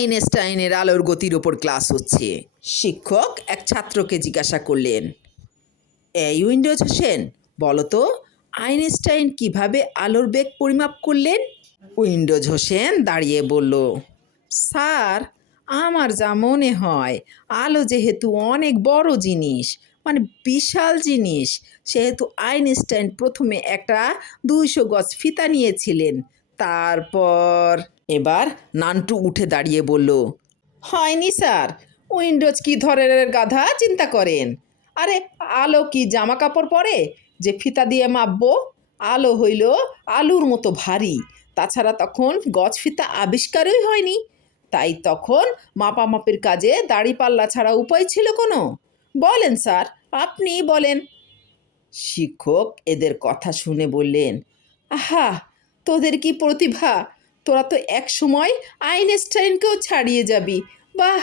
আইনস্টাইনের আলোর গতির ওপর ক্লাস হচ্ছে। শিক্ষক এক ছাত্রকে জিজ্ঞাসা করলেন, এই উইন্ডোজ হোসেন, বলো তো আইনস্টাইন কিভাবে আলোর বেগ পরিমাপ করলেন? উইন্ডোজ হোসেন দাঁড়িয়ে বলল, স্যার, আমার যা মনে হয় আলো যেহেতু অনেক বড় জিনিস, মানে বিশাল জিনিস, সেহেতু আইনস্টাইন প্রথমে একটা 200 গজ ফিতা নিয়েছিলেন। তারপর এবার নান্টু উঠে দাঁড়িয়ে বলল, হয়নি স্যার, উইন্ডোজ কি ধরনের গাধা চিন্তা করেন? আরে আলো কি জামা কাপড় পরে যে ফিতা দিয়ে মাপবো? আলো হইল আলুর মতো ভারী, তাছাড়া তখন গজ ফিতা আবিষ্কারই হয়নি, তাই তখন মাপামাপির কাজে দাড়িপাল্লা ছাড়া উপায় ছিল কোনো? বলেন স্যার, আপনিই বলেন। শিক্ষক এদের কথা শুনে বললেন, আহা, তোদের কি প্রতিভা! তোরা তো এক সময় আইনস্টাইনকেও ছাড়িয়ে যাবি। বাহ!